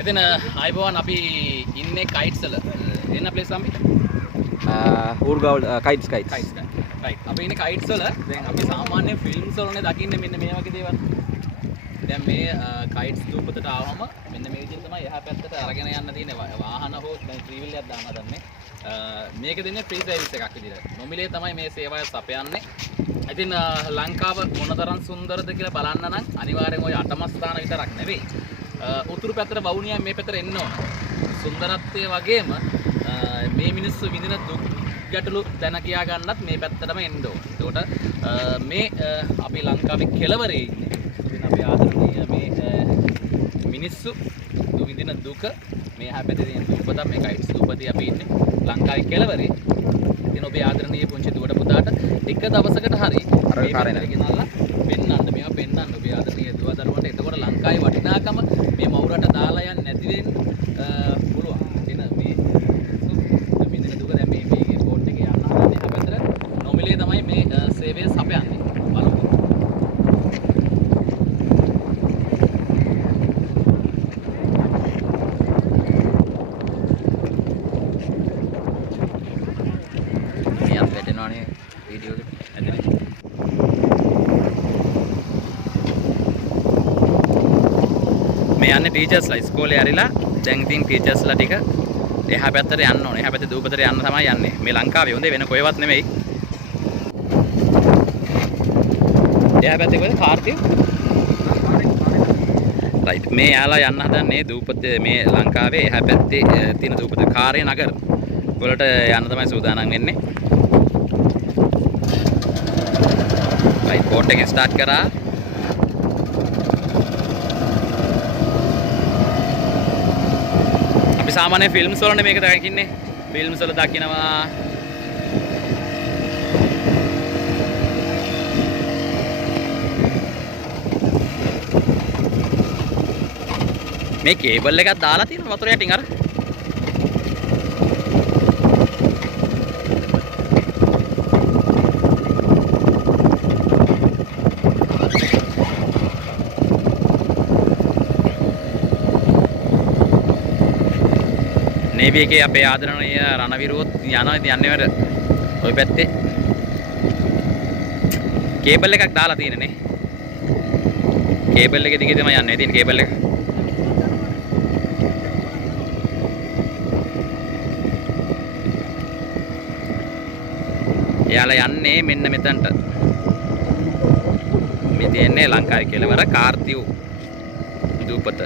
ඉතින් ආයිබෝවන් අපි ඉන්නේ කයිට්ස් වල. එන්න ප්ලේස් අපි. ඌර්ගවුල් කයිට්ස්. රයිට්. අපි ඉන්නේ කයිට්ස් වල. දැන් අපි සාමාන්‍ය ෆිල්ම්ස් වලනේ දකින්නේ මෙන්න මේ වගේ දේවල්. දැන් මේ කයිට්ස් දූපතට ආවම මෙන්න මේ විදිහට තමයි එහා පැත්තට අරගෙන යන්න තියෙන වාහන හෝ දැන් ෆ්‍රී වීල් එකක් දාන්න හදන්නේ. මේක දෙන්නේ ෆ්‍රී සර්විස් එකක් විදිහට. නොමිලේ තමයි මේ සේවය සපයන්නේ. ඉතින් ලංකාව මොනතරම් සුන්දරද කියලා බලන්න නම් අනිවාර්යෙන් ওই අටම ස්ථාන විතරක් නෙවෙයි. උතුරු පැත්තට වවුනියා මේ පැත්තට එන්න ඕන. සුන්දරත්වයේ වගේම මේ මිනිස්සු විඳින දුක් ගැටලු දැන කියා ගන්නත් මේ පැත්තටම එන්න ඕන. ඒකට මේ අපි ලංකාවේ කෙළවරේ ඉන්නේ. ඉතින් අපි ආදරණීය මේ මිනිස්සු විඳින දුක මේ හැපැත්තේ තියෙන දුපත මේ කයිට්ස් දුපතේ අපි ඉන්නේ ලංකාවේ කෙළවරේ. ඉතින් ඔබේ ආදරණීය පුංචි දුවට පුතාට එක දවසකට හරි මේ කාරණා ගෙනල්ලා පෙන්නන්න මේවා පෙන්නන්න ඔබේ ආදරණීය දුව දරුවන්ට. එතකොට ලංකාවේ වටිනාකම මේ මවුරට දාලා යන්න නැති වෙන්න පුළුවන්. ඉතින් මේ මිනිස්සු දුක දැන් මේ එයාපෝට් එකේ යන්න හදන්නේ හැබැයි නොමිලේ තමයි මේ සේවය සපයන්නේ. බලමු. මෙයන් වැටෙනවනේ වීඩියෝ එකට ඇතුලේ. මේ යන්නේ ටීචර්ස්ලා ඉස්කෝලේ ඇරිලා දැන් ඉතින් ටීචර්ස්ලා ටික එහා පැත්තට යන්න ඕනේ. එහා පැත්තේ දූපතට යන්න තමයි යන්නේ. මේ ලංකාවේ හොඳේ වෙන කොහෙවත් නෙමෙයි. එහා පැත්තේ කොහෙද කාර්තිය? රයිට්. මේ යාලා යන්න හදන්නේ දූපතේ මේ ලංකාවේ එහා පැත්තේ තියෙන දූපත කාර්ය නගර වලට යන්න තමයි සූදානම් වෙන්නේ. රයිට් බෝට් එක ස්ටාර්ට් කරා. සාමාන්‍ය ෆිල්ම්ස් වලනේ මේක දකින්නේ. ෆිල්ම්ස් වල දකිනවා මේ කේබල් එකක් දාලා තියෙනවා වතුර යටින් අර. නේවි එකේ අපේ ආදරණීය රණවිරුවොත් යනවා. ඉතින් යන්නේ වල ওই පැත්තේ කේබල් එකක් දාලා තියෙනනේ. කේබල් එකේ දිගේ තමයි යන්නේ. ඉතින් කේබල් එක එයාලා යන්නේ මෙන්න මෙතනට. මේ තියෙන්නේ ලංකාවේ කෙළවර කාර්තිව් දූපත.